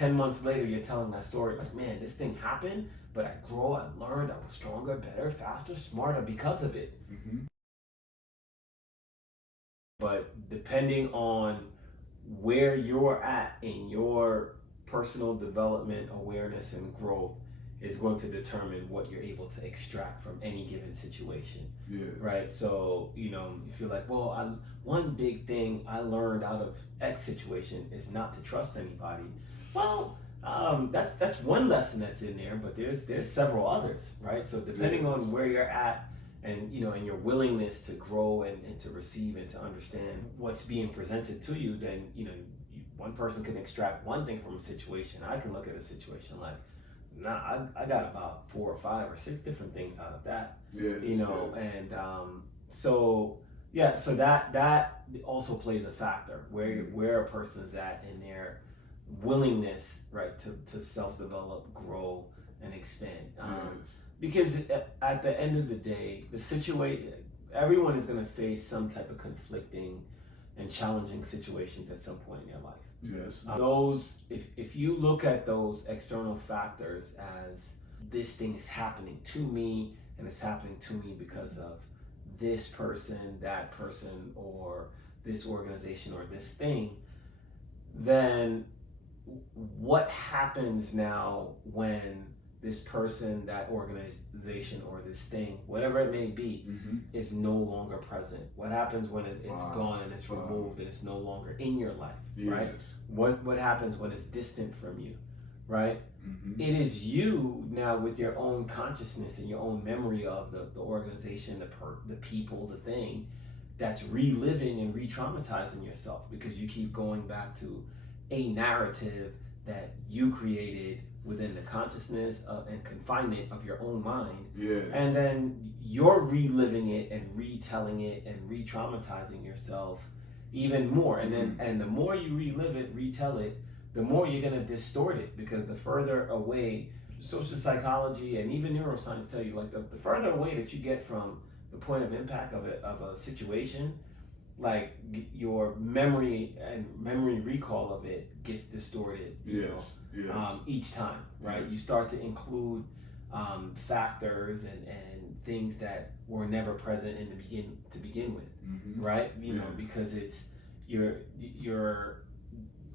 10 months later, you're telling that story like, man, this thing happened, but I grew, I learned, I was stronger, better, faster, smarter because of it. But depending on where you're at in your personal development, awareness, and growth is going to determine what you're able to extract from any given situation. Right? So, if you're like, well, one big thing I learned out of X situation is not to trust anybody. Well, that's one lesson that's in there, but there's several others, right? So depending on where you're at, and and your willingness to grow and to receive and to understand what's being presented to you, then one person can extract one thing from a situation. I can look at a situation like, nah, I got about 4 or 5 or 6 different things out of that. And so that also plays a factor where a person's at in their willingness, right, to self-develop, grow, and expand. Because at the end of the day, the situation, everyone is going to face some type of conflicting and challenging situations at some point in their life. Those, if you look at those external factors as this thing is happening to me, and it's happening to me because of this person, that person, or this organization, or this thing, then what happens now when this person, that organization, or this thing, whatever it may be, is no longer present? What happens when it's gone and it's removed and it's no longer in your life, right? What happens when it's distant from you, right? It is you now with your own consciousness and your own memory of the organization, the people, the thing, that's reliving and re-traumatizing yourself, because you keep going back to a narrative that you created within the consciousness and confinement of your own mind. And then you're reliving it and retelling it and re-traumatizing yourself even more. And then and the more you relive it, retell it, the more you're going to distort it, because the further away, social psychology and even neuroscience tell you, like the further away that you get from the point of impact of a situation, like your memory and memory recall of it gets distorted each time, right? You start to include factors and things that were never present to begin with, right? Because it's you're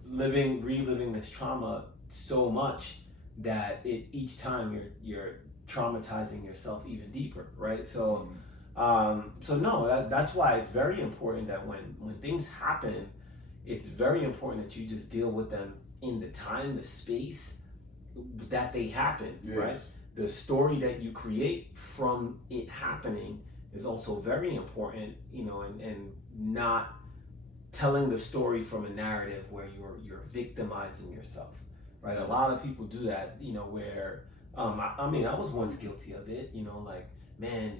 reliving this trauma so much that each time you're traumatizing yourself even deeper, right? So that's why it's very important that when things happen, it's very important that you just deal with them in the time, the space that they happen, right? The story that you create from it happening is also very important, and not telling the story from a narrative where you're victimizing yourself, right? A lot of people do that, where I was once guilty of it, like, man,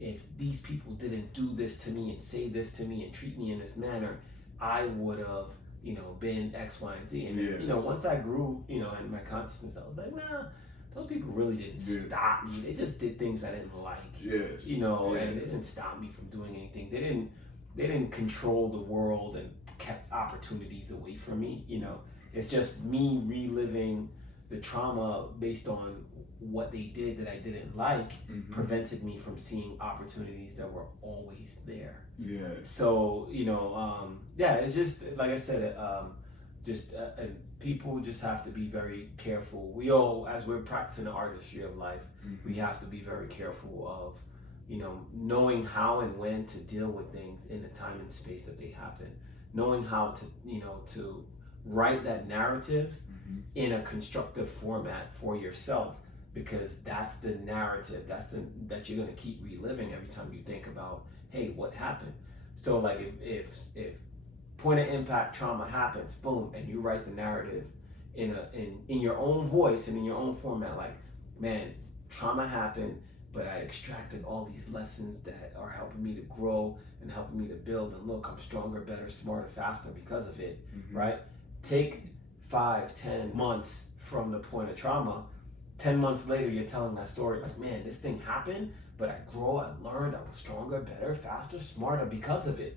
if these people didn't do this to me and say this to me and treat me in this manner, I would have, been X, Y, and Z. And once I grew, in my consciousness, I was like, nah, those people really didn't stop me. They just did things I didn't like. And they didn't stop me from doing anything. They didn't control the world and kept opportunities away from me. It's just me reliving the trauma based on what they did that I didn't like, prevented me from seeing opportunities that were always there. So, it's just, like I said, people just have to be very careful. We all, as we're practicing the artistry of life, we have to be very careful of, knowing how and when to deal with things in the time and space that they happen, knowing how to, to write that narrative in a constructive format for yourself, because that's the narrative that you're going to keep reliving every time you think about, hey, what happened? So like if point of impact trauma happens, boom, and you write the narrative in your own voice and in your own format, like, man, trauma happened, but I extracted all these lessons that are helping me to grow and helping me to build, and look, I'm stronger, better, smarter, faster because of it, right? Take 5-10 months from the point of trauma. 10 months later, you're telling that story like, man, this thing happened, but I grew, I learned, I was stronger, better, faster, smarter because of it.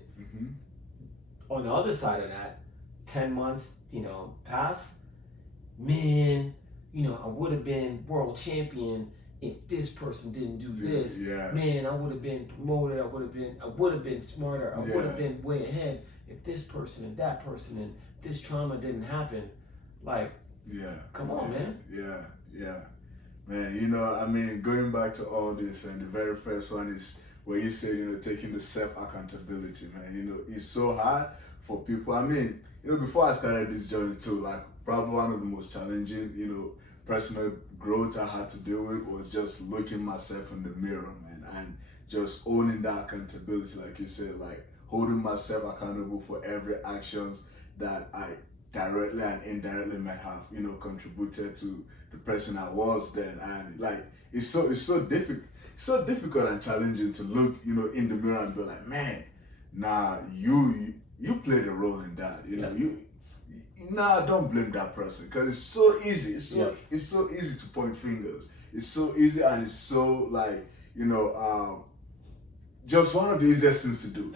On the other side of that, 10 months, pass, man, you know, I would have been world champion if this person didn't do this. Yeah. Man, I would have been promoted. I would have been smarter. I would have been way ahead if this person and that person and this trauma didn't happen. Like, come on, man. Yeah. Man, you know, I mean, going back to all this, and the very first one is where you said, you know, taking the self-accountability, man. You know, it's so hard for people. I mean, you know, before I started this journey too, like, probably one of the most challenging, you know, personal growth I had to deal with was just looking myself in the mirror, man, and just owning that accountability, like you said, like holding myself accountable for every actions that I directly and indirectly might have, you know, contributed to the person I was then. And like it's so difficult and challenging to look, you know, in the mirror and be like, man, nah, you played a role in that, you know. Don't blame that person, because it's so easy. It's so easy to point fingers. It's so easy, and it's so, like, you know, just one of the easiest things to do.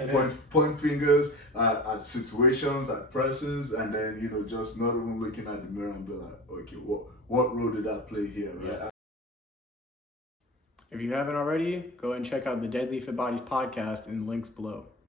Point fingers at situations, at persons, and then, you know, just not even looking at the mirror and be like, okay, what role did I play here, right? If you haven't already, go and check out the Deadly Fit Bodies podcast in the links below.